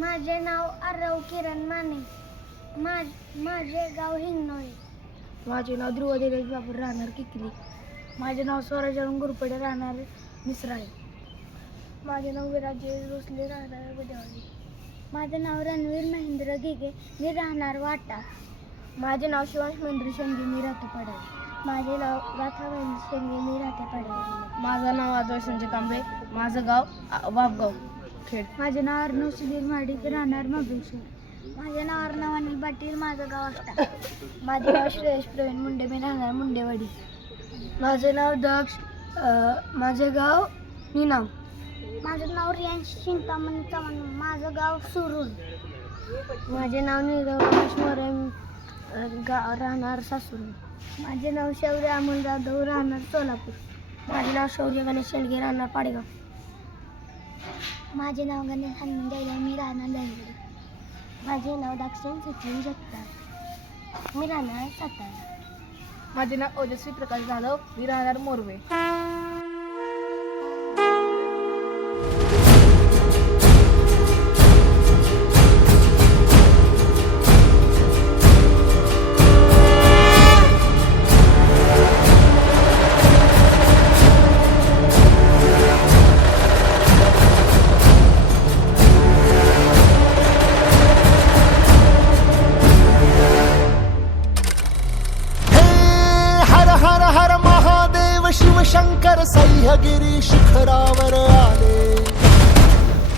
माझे नाव आरव किरण माने. माझे गाव हिंगणोळी. माझे नाव ध्रुव दिनेश बापूर, राहणार किकली. माझे नाव स्वराज गुरुपडे, राहणार मिसराळे. माझे नाव विराजे रोसले, राहणार बुदेवाडी. माझे नाव रणवीर महेंद्र घेगे, मी राहणार वाटा. माझे नाव शिवांश महेंद्र शेंगे, मी राहते पडावी. माझे नाव राथा महेंद्र शेंगे, मी राहते पाडगाव. माझं नाव अजय संजय कांबळे, माझं गाव वापगाव खेड. माझे नाव अर्णव सुधीर माडिक, राहणार महाबळेश्वर. माझे नाव अर्णव अनिल पाटील, माझं गाव आष्टा. माझे नाव श्रेयश प्रवीण मुंडे, मी राहणार मुंडेवाडी. माझं नाव दक्ष, माझे गाव निनाम. माझं नाव रियांश चिंतामणी चव्हाण, माझं गाव सुरूर. माझे नाव नीरव मोरे, राहणार सासूर. माझे नाव शौर्य अमोल जाधव, राहणार सोलापूर. माझे नाव शौर्य गणेश शेंडगे, राहणार पाडेगाव. माझे नाव गणेश हनुमान जयदेव, मी राहणार दहिवडी. माझे नाव दक्षिण सचिन जगताप, मी राहणार सातारा. माझे नाव ओजस्वी प्रकाश जाधव, मी राहणार मोरवे. शिवशंकर सह्यागिरी शिखरावर आले.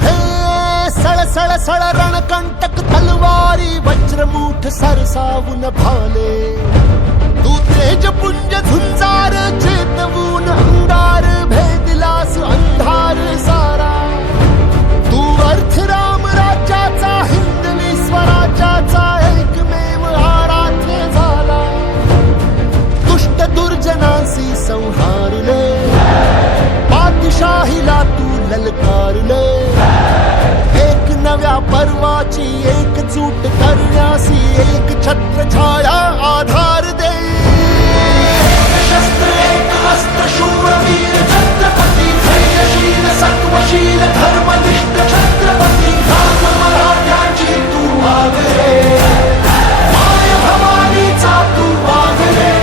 हे सळसळ सळ रणकंटक तलवारी वज्रमूठ सरसावून भाले. तू तेजपुंज झुंजार चेतवून अंगार भेदिलास अंधार सारा. तू अर्थराम राज्याचा हिंदवी स्वराज्याचा एकमेव आराध्य झाला. दुष्ट दुर्जनांसी संहारले, पातशाहीला तू ललकारले. एक नव्या पर्वाची एकजूट करण्यासी एक छत्र छाया आधार दे. एक शस्त्र एक अस्त्र शूरवीर छत्रपती, धैर्यशील सत्वशील धर्मनिष्ठ छत्रपती. राम मराठ्याची तू आगरे, माय भवानीचा तू आगरे.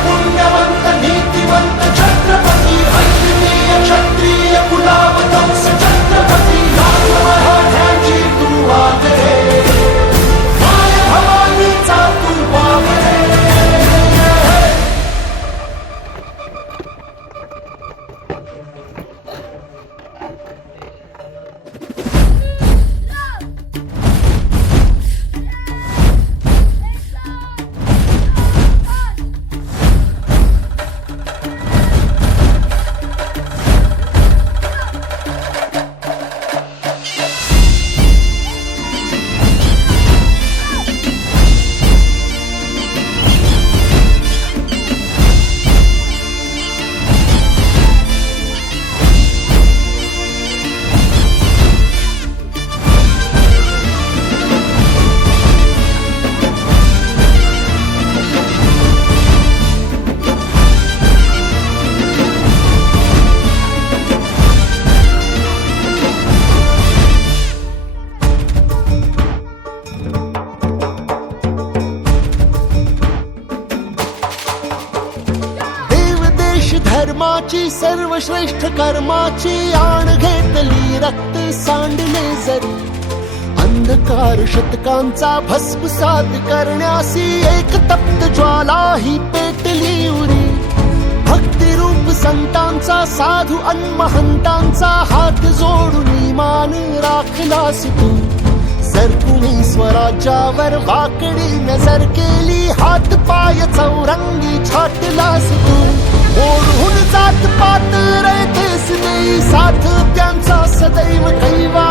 पुण्यवंत नीतिवंत छत्रपती, अहिंदीय क्षत्रिय कुलावतंस छत्रपती. राम मराठ्याची तू आगरे, माय भवानीचा तू आगरे. धर्माची सर्वश्रेष्ठ कर्माची आण घेतली रक्त सांडले जरी. अंधकार शतकांचा भस्मसात करण्यासी एक तप्त ज्वाला ही पेटली उरी. भक्तिरूप संतांचा साधू अन्महंतांचा हात जोडून मान राखलास तू. जर कुणी स्वराज्यावर वाकडी नजर केली, हात पाय चौरंगी छाटलास तू. ओढून जात पात रयतेस नाही साथ त्यांचा सदैव कैवा.